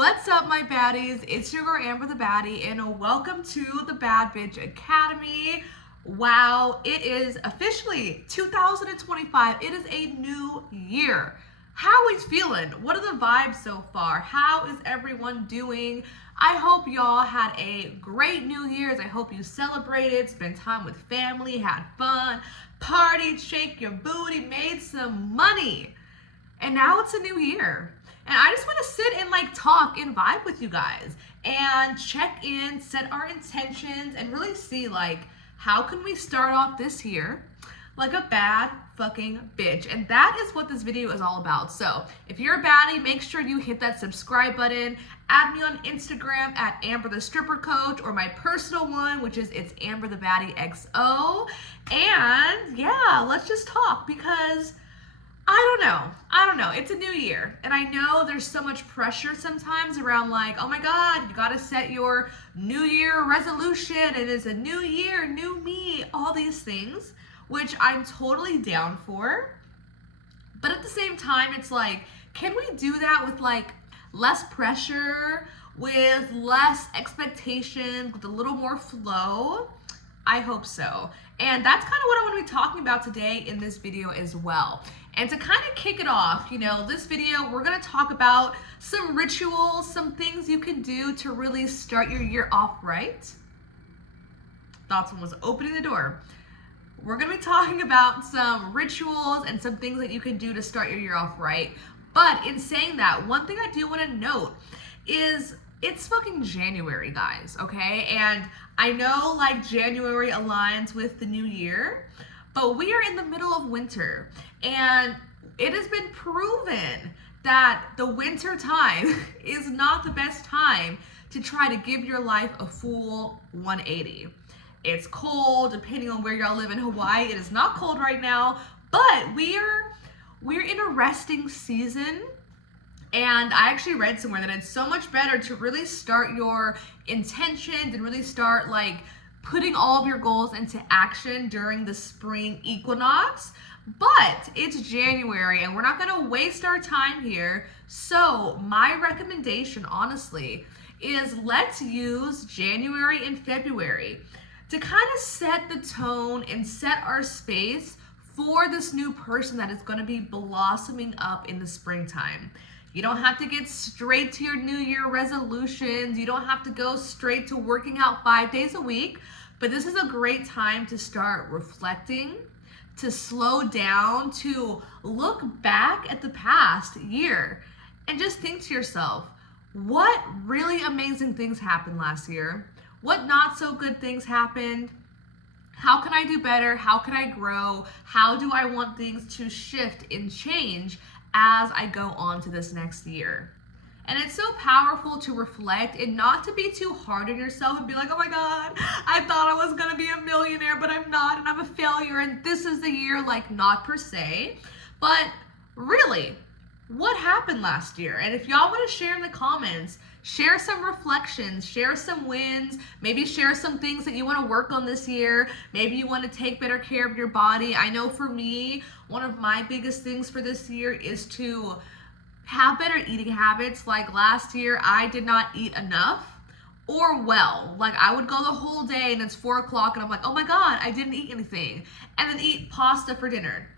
What's up, my baddies? It's your girl Amber the Baddie, and welcome to the Bad Bitch Academy. Wow, it is officially 2025. It is a new year. How are we feeling? What are the vibes so far? How is everyone doing? I hope y'all had a great New Year's. I hope you celebrated, spent time with family, had fun, partied, shake your booty, made some money. And now it's a new year. And I just want to sit and talk and vibe with you guys and check in, set our intentions, and really see how can we start off this year like a bad fucking bitch. And that is what this video is all about. So if you're a baddie, make sure you hit that subscribe button. Add me on Instagram at Amber the Stripper Coach, or my personal one, which is it's Amber the Baddie XO. And yeah, let's just talk because I don't know. It's a new year. And I know there's so much pressure sometimes around oh my God, you got to set your new year resolution. It is a new year, new me, all these things, which I'm totally down for. But at the same time, it's can we do that with less pressure, with less expectations, with a little more flow? I hope so. And that's kind of what I want to be talking about today in this video as well. And to kind of kick it off, this video, we're going to talk about some rituals, some things you can do to really start your year off right. Thought someone was opening the door. We're going to be talking about some rituals and some things that you can do to start your year off right. But in saying that, one thing I do want to note is it's fucking January, guys, okay? And I know January aligns with the new year, but we are in the middle of winter, and it has been proven that the winter time is not the best time to try to give your life a full 180. It's cold, depending on where y'all live in Hawaii. It is not cold right now, but we're in a resting season. And I actually read somewhere that it's so much better to really start your intentions and really start putting all of your goals into action during the spring equinox. But it's January and we're not going to waste our time here. So my recommendation, honestly, is let's use January and February to kind of set the tone and set our space for this new person that is going to be blossoming up in the springtime. You don't have to get straight to your New Year resolutions. You don't have to go straight to working out 5 days a week. But this is a great time to start reflecting, to slow down, to look back at the past year and just think to yourself, what really amazing things happened last year? What not so good things happened? How can I do better? How can I grow? How do I want things to shift and change as I go on to this next year? And it's so powerful to reflect and not to be too hard on yourself and be oh my God, I thought I was gonna be a millionaire, but I'm not, and I'm a failure, and this is the year. Not per se, but really, what happened last year? And if y'all want to share in the comments, share some reflections, share some wins, maybe share some things that you want to work on this year. Maybe you want to take better care of your body. I know for me, one of my biggest things for this year is to have better eating habits. Last year, I did not eat enough or well. I would go the whole day and it's 4 o'clock and I'm oh my God, I didn't eat anything. And then eat pasta for dinner.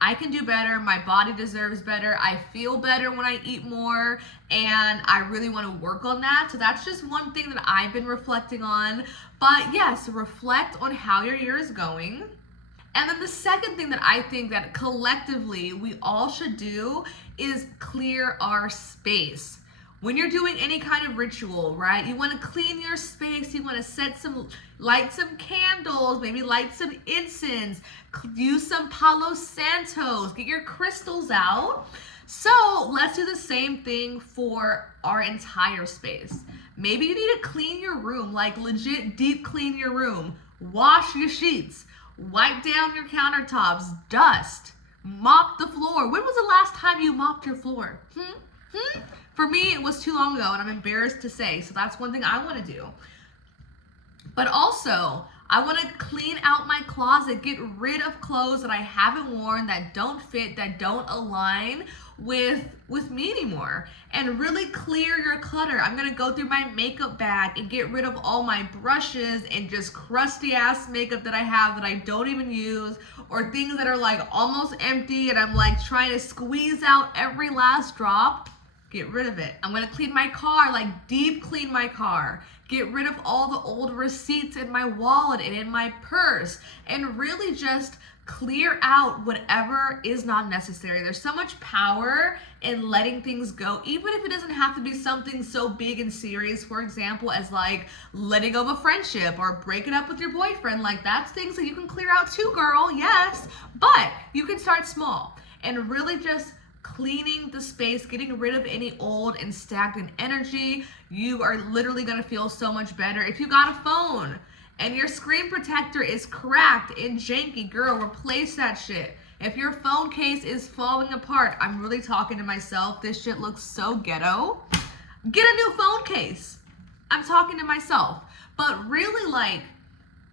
I can do better. My body deserves better. I feel better when I eat more, and I really want to work on that. So that's just one thing that I've been reflecting on. But yes, reflect on how your year is going. And then the second thing that I think that collectively we all should do is clear our space. When you're doing any kind of ritual, right? You want to clean your space. You want to light some candles, maybe light some incense, use some Palo Santos, get your crystals out. So let's do the same thing for our entire space. Maybe you need to clean your room, legit deep clean your room, wash your sheets, wipe down your countertops, dust, mop the floor. When was the last time you mopped your floor? For me, it was too long ago, and I'm embarrassed to say. So that's one thing I want to do. But also, I want to clean out my closet, get rid of clothes that I haven't worn, that don't fit, that don't align with me anymore, and really clear your clutter. I'm gonna go through my makeup bag and get rid of all my brushes and just crusty ass makeup that I have that I don't even use, or things that are like almost empty and I'm like trying to squeeze out every last drop. Get rid of it. I'm gonna clean my car, like deep clean my car. Get rid of all the old receipts in my wallet and in my purse, and really just clear out whatever is not necessary. There's so much power in letting things go, even if it doesn't have to be something so big and serious, for example, as like letting go of a friendship or breaking up with your boyfriend. Like, that's things that you can clear out too, girl, yes, but you can start small and really just cleaning the space, getting rid of any old and stagnant energy. You are literally gonna feel so much better. If you got a phone and your screen protector is cracked and janky, girl, replace that shit. If your phone case is falling apart, I'm really talking to myself, this shit looks so ghetto, get a new phone case. I'm talking to myself. But really, like,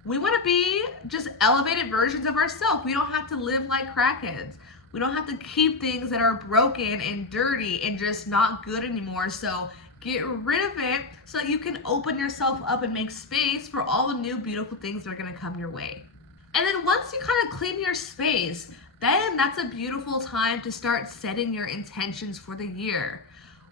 we want to be just elevated versions of ourselves. We don't have to live like crackheads. We don't have to keep things that are broken and dirty and just not good anymore. So get rid of it so that you can open yourself up and make space for all the new beautiful things that are going to come your way. And then once you kind of clean your space, then that's a beautiful time to start setting your intentions for the year.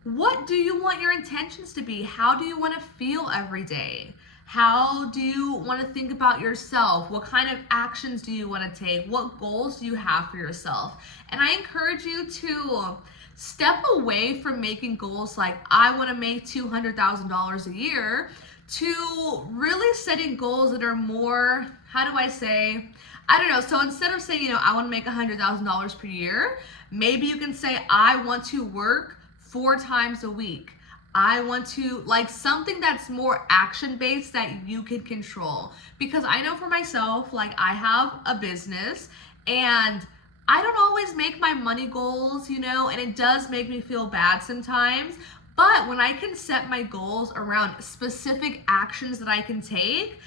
What do you want your intentions to be? How do you want to feel every day? How do you want to think about yourself? What kind of actions do you want to take? What goals do you have for yourself? And I encourage you to step away from making goals like, I want to make $200,000 a year, to really setting goals that are more, how do I say, I don't know. So instead of saying, I want to make $100,000 per year, maybe you can say, I want to work 4 times a week. I want to, like, something that's more action-based that you can control. Because I know for myself, like, I have a business and I don't always make my money goals, and it does make me feel bad sometimes. But when I can set my goals around specific actions that I can take,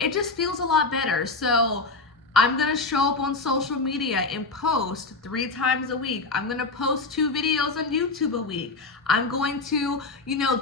it just feels a lot better. So I'm gonna show up on social media and post 3 times a week. I'm gonna post 2 videos on YouTube a week. I'm going to,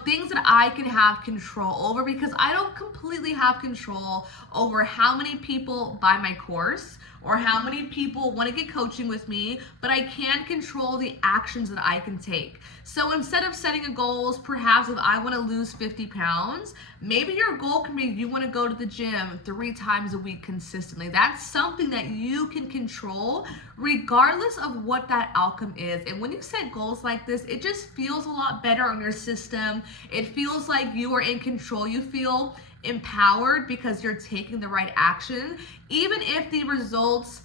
things that I can have control over, because I don't completely have control over how many people buy my course or how many people want to get coaching with me, but I can control the actions that I can take. So instead of setting a goals, perhaps if I want to lose 50 pounds, maybe your goal can be you want to go to the gym 3 times a week consistently. That's something that you can control regardless of what that outcome is. And when you set goals like this, it just feels a lot better on your system. It feels like you are in control. You feel empowered because you're taking the right action, even if the results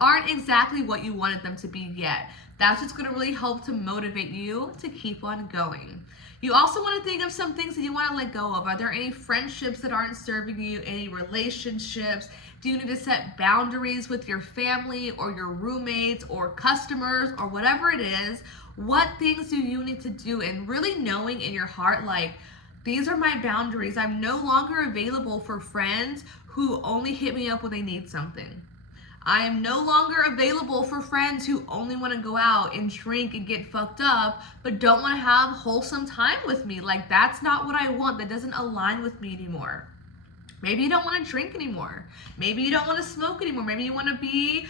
aren't exactly what you wanted them to be yet. That's what's going to really help to motivate you to keep on going. You also want to think of some things that you want to let go of. Are there any friendships that aren't serving you? Any relationships? Do you need to set boundaries with your family or your roommates or customers or whatever it is? What things do you need to do? And really knowing in your heart, like, these are my boundaries. I'm no longer available for friends who only hit me up when they need something. I am no longer available for friends who only want to go out and drink and get fucked up, but don't want to have wholesome time with me. Like, that's not what I want. That doesn't align with me anymore. Maybe you don't want to drink anymore. Maybe you don't want to smoke anymore. Maybe you want to be,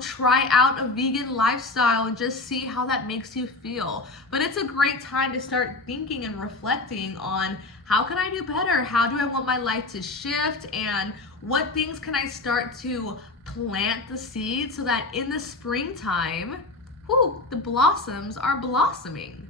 try out a vegan lifestyle and just see how that makes you feel. But it's a great time to start thinking and reflecting on, how can I do better? How do I want my life to shift? And what things can I start to plant the seeds so that in the springtime, the blossoms are blossoming.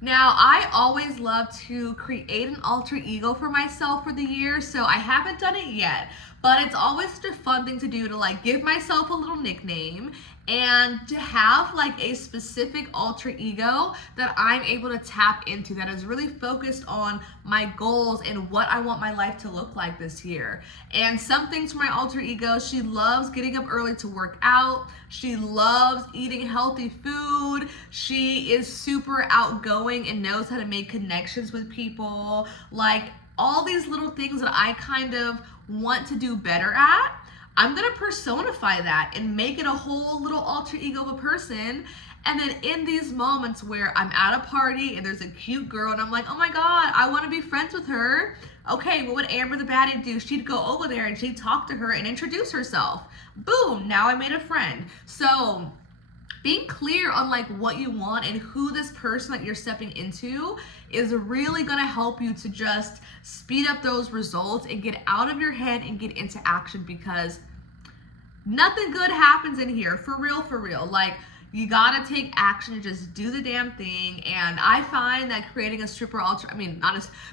Now, I always love to create an alter ego for myself for the year, so I haven't done it yet, but it's always such a fun thing to do, to like give myself a little nickname and to have like a specific alter ego that I'm able to tap into, that is really focused on my goals and what I want my life to look like this year. And some things for my alter ego: she loves getting up early to work out. She loves eating healthy food. She is super outgoing and knows how to make connections with people. Like, all these little things that I kind of want to do better at, I'm gonna personify that and make it a whole little alter ego of a person. And then in these moments where I'm at a party and there's a cute girl and I'm like, oh my God, I want to be friends with her. Okay, what would Amber the Baddie do? She'd go over there and she'd talk to her and introduce herself. Boom, now I made a friend. So being clear on like what you want and who this person that you're stepping into is really gonna help you to just speed up those results and get out of your head and get into action, because nothing good happens in here, for real. Like, you gotta take action, just do the damn thing. And I find that creating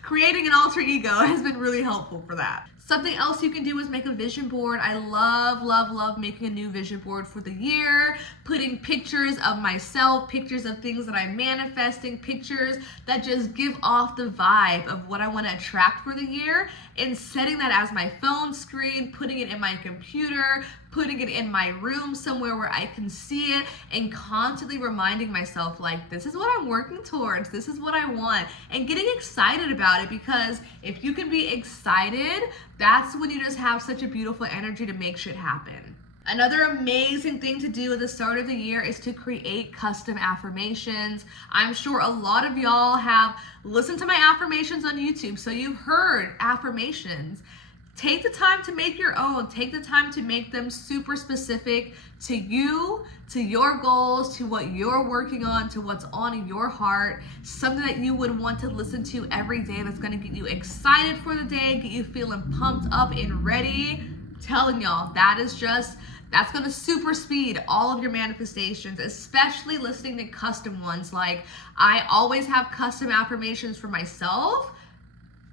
creating an alter ego has been really helpful for that. Something else you can do is make a vision board. I love making a new vision board for the year, putting pictures of myself, pictures of things that I'm manifesting, pictures that just give off the vibe of what I want to attract for the year, and setting that as my phone screen, putting it in my computer, putting it in my room somewhere where I can see it, and constantly reminding myself, like, this is what I'm working towards, this is what I want, and getting excited about it. Because if you can be excited, that's when you just have such a beautiful energy to make shit happen. Another amazing thing to do at the start of the year is to create custom affirmations. I'm sure a lot of y'all have listened to my affirmations on YouTube, so you've heard affirmations. Take the time to make your own. Take the time to make them super specific to you, to your goals, to what you're working on, to what's on your heart. Something that you would want to listen to every day that's going to get you excited for the day, get you feeling pumped up and ready. I'm telling y'all, that's going to super speed all of your manifestations, especially listening to custom ones. Like, I always have custom affirmations for myself.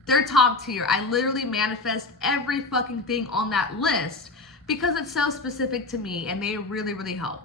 They're top tier. I literally manifest every fucking thing on that list because it's so specific to me, and they really help.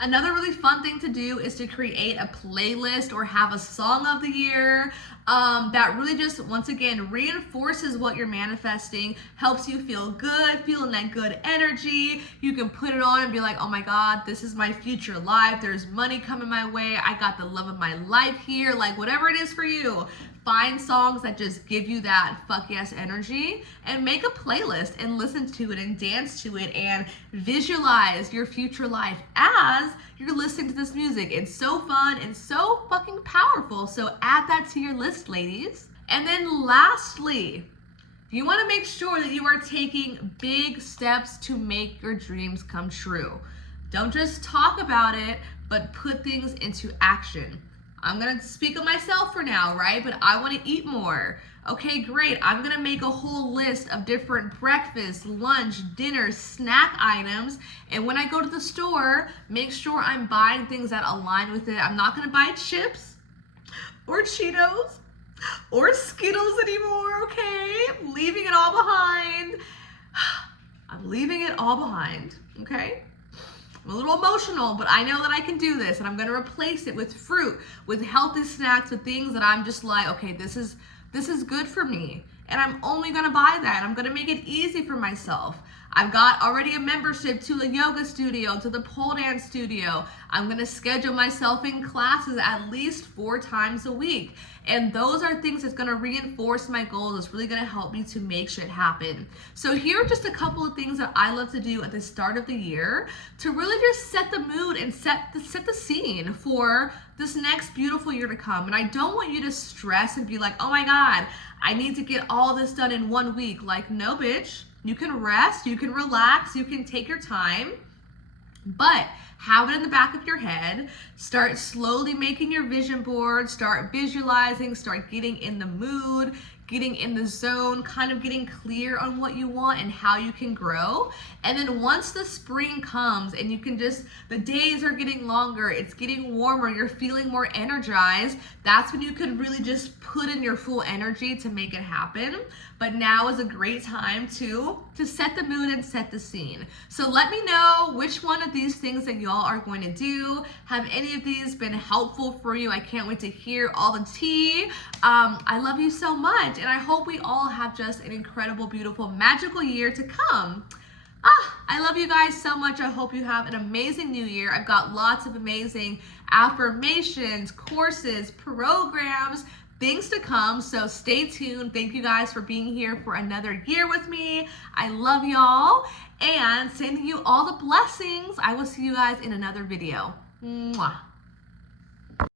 Another really fun thing to do is to create a playlist or have a song of the year that really just, once again, reinforces what you're manifesting, helps you feel good, feeling that good energy. You can put it on and be like, oh my God, this is my future life. There's money coming my way. I got the love of my life here. Like, whatever it is for you. Find songs that just give you that fuck yes energy and make a playlist and listen to it and dance to it and visualize your future life as you're listening to this music. It's so fun and so fucking powerful. So add that to your list, ladies. And then lastly, you want to make sure that you are taking big steps to make your dreams come true. Don't just talk about it, but put things into action. I'm going to speak of myself for now, right? But I want to eat more. Okay, great. I'm going to make a whole list of different breakfast, lunch, dinner, snack items. And when I go to the store, make sure I'm buying things that align with it. I'm not going to buy chips or Cheetos or Skittles anymore, okay? I'm leaving it all behind. I'm leaving it all behind, okay? I'm a little emotional, but I know that I can do this, and I'm going to replace it with fruit, with healthy snacks, with things that I'm just like, okay, this is good for me, and I'm only going to buy that. I'm going to make it easy for myself. I've got already a membership to a yoga studio, to the pole dance studio. I'm going to schedule myself in classes at least 4 times a week. And those are things that's going to reinforce my goals. It's really going to help me to make shit happen. So here are just a couple of things that I love to do at the start of the year to really just set the mood and set the scene for this next beautiful year to come. And I don't want you to stress and be like, oh my God, I need to get all this done in 1 week. Like, no, bitch. You can rest, you can relax, you can take your time, but have it in the back of your head. Start slowly making your vision board, start visualizing, start getting in the mood, getting in the zone, kind of getting clear on what you want and how you can grow. And then once the spring comes and you can just, the days are getting longer, it's getting warmer, you're feeling more energized, that's when you can really just put in your full energy to make it happen. But now is a great time to set the mood and set the scene. So let me know which one of these things that y'all are going to do. Have any of these been helpful for you? I can't wait to hear all the tea. I love you so much, and I hope we all have just an incredible, beautiful, magical year to come. I love you guys so much. I hope you have an amazing new year. I've got lots of amazing affirmations, courses, programs, things to come, so stay tuned. Thank you guys for being here for another year with me. I love y'all and sending you all the blessings. I will see you guys in another video. Mwah.